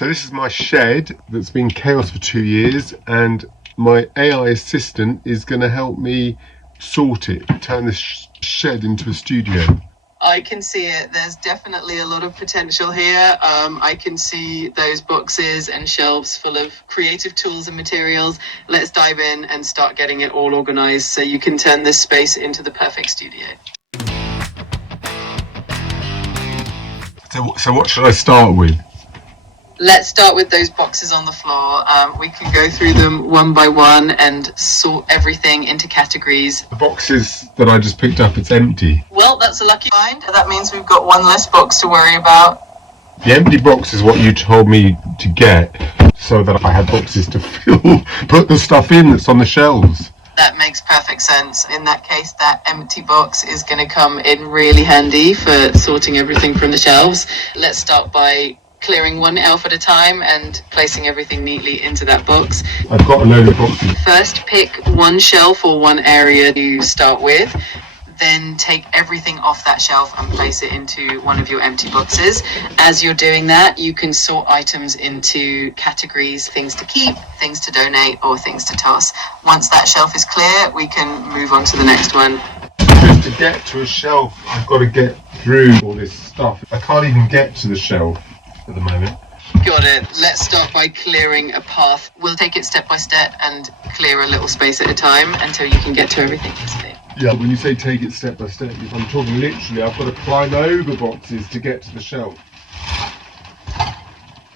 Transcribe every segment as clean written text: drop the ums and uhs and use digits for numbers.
So this is my shed that's been chaos for 2 years, and my AI assistant is going to help me sort it, turn this shed into a studio. I can see it. There's definitely a lot of potential here. I can see those boxes and shelves full of creative tools and materials. Let's dive in and start getting it all organized so you can turn this space into the perfect studio. So what should I start with? Let's start with those boxes on the floor. We can go through them one by one and sort everything into categories. The boxes that I just picked up, it's empty. Well, that's a lucky find. That means we've got one less box to worry about. The empty box is what you told me to get, so that I had boxes to fill, put the stuff in that's on the shelves. That makes perfect sense. In that case, that empty box is going to come in really handy for sorting everything from the shelves. Let's start by clearing one shelf at a time and placing everything neatly into that box. I've got a load of boxes. First, pick one shelf or one area to start with. Then take everything off that shelf and place it into one of your empty boxes. As you're doing that, you can sort items into categories: things to keep, things to donate, or things to toss. Once that shelf is clear, we can move on to the next one. Just to get to a shelf, I've got to get through all this stuff. I can't even get to the shelf at the moment. Got it. Let's start by clearing a path. We'll take it step by step and clear a little space at a time until you can get to everything easily. Yeah, when you say take it step by step, if I'm talking literally, I've got to climb over boxes to get to the shelf.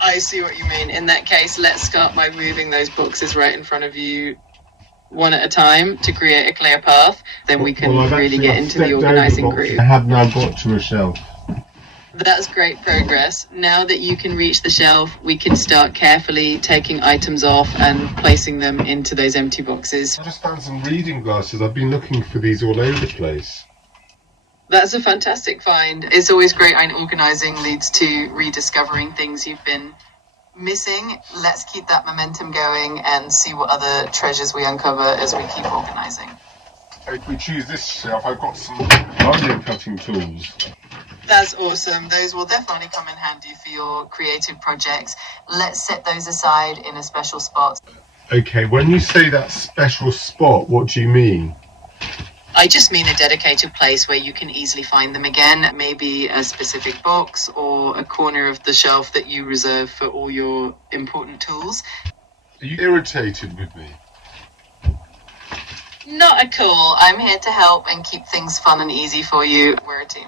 I see what you mean. In that case, let's start by moving those boxes right in front of you one at a time to create a clear path. Then we can really get into the organising groove. I have now got to a shelf. That's great progress. Now that you can reach the shelf, we can start carefully taking items off and placing them into those empty boxes. I just found some reading glasses. I've been looking for these all over the place. That's a fantastic find. It's always great when organising leads to rediscovering things you've been missing. Let's keep that momentum going and see what other treasures we uncover as we keep organising. If we choose this shelf, I've got some onion cutting tools. That's awesome. Those will definitely come in handy for your creative projects. Let's set those aside in a special spot. Okay, when you say that special spot, what do you mean? I just mean a dedicated place where you can easily find them again. Maybe a specific box or a corner of the shelf that you reserve for all your important tools. Are you irritated with me? Not at all. I'm here to help and keep things fun and easy for you. We're a team.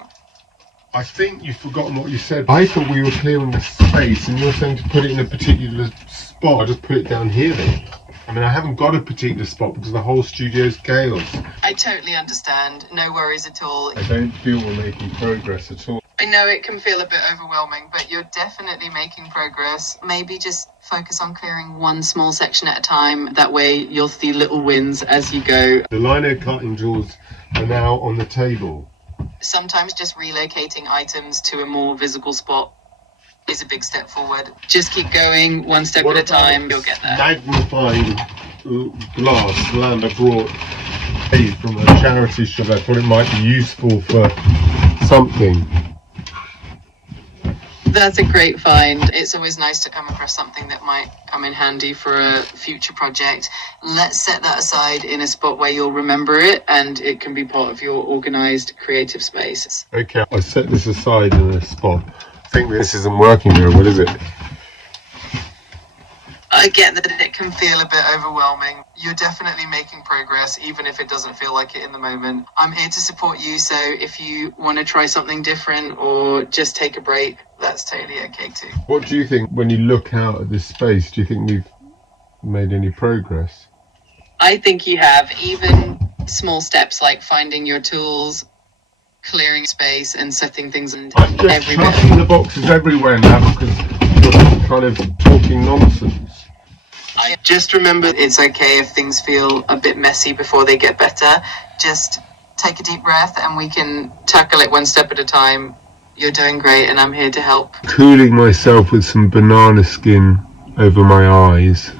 I think you've forgotten what you said. I thought we were clearing the space and you're saying to put it in a particular spot. I just put it down here then. I mean, I haven't got a particular spot because the whole studio's chaos. I totally understand. No worries at all. I don't feel we're making progress at all. I know it can feel a bit overwhelming, but you're definitely making progress. Maybe just focus on clearing one small section at a time. That way you'll see little wins as you go. The lino cutting drills are now on the table. Sometimes just relocating items to a more visible spot is a big step forward. Just keep going one step at a time, you'll get there. Magnifying glass land I brought from a charity shop. I thought it might be useful for something. That's a great find. It's always nice to come across something that might come in handy for a future project. Let's set that aside in a spot where you'll remember it and it can be part of your organised creative space. Okay, I set this aside in a spot. I think this isn't working here. What is it? I get that it can feel a bit overwhelming. You're definitely making progress, even if it doesn't feel like it in the moment. I'm here to support you, so if you want to try something different or just take a break, that's totally okay too. What do you think when you look out at this space? Do you think we've made any progress? I think you have. Even small steps like finding your tools, clearing space and setting things in I'm just chucking the boxes everywhere now because you're kind of talking nonsense. I just remember it's okay if things feel a bit messy before they get better. Just take a deep breath and we can tackle it one step at a time. You're doing great and I'm here to help. Cooling myself with some banana skin over my eyes.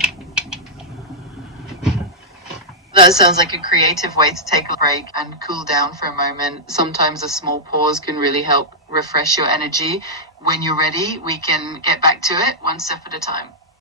That sounds like a creative way to take a break and cool down for a moment. Sometimes a small pause can really help refresh your energy. when you're ready, we can get back to it one step at a time.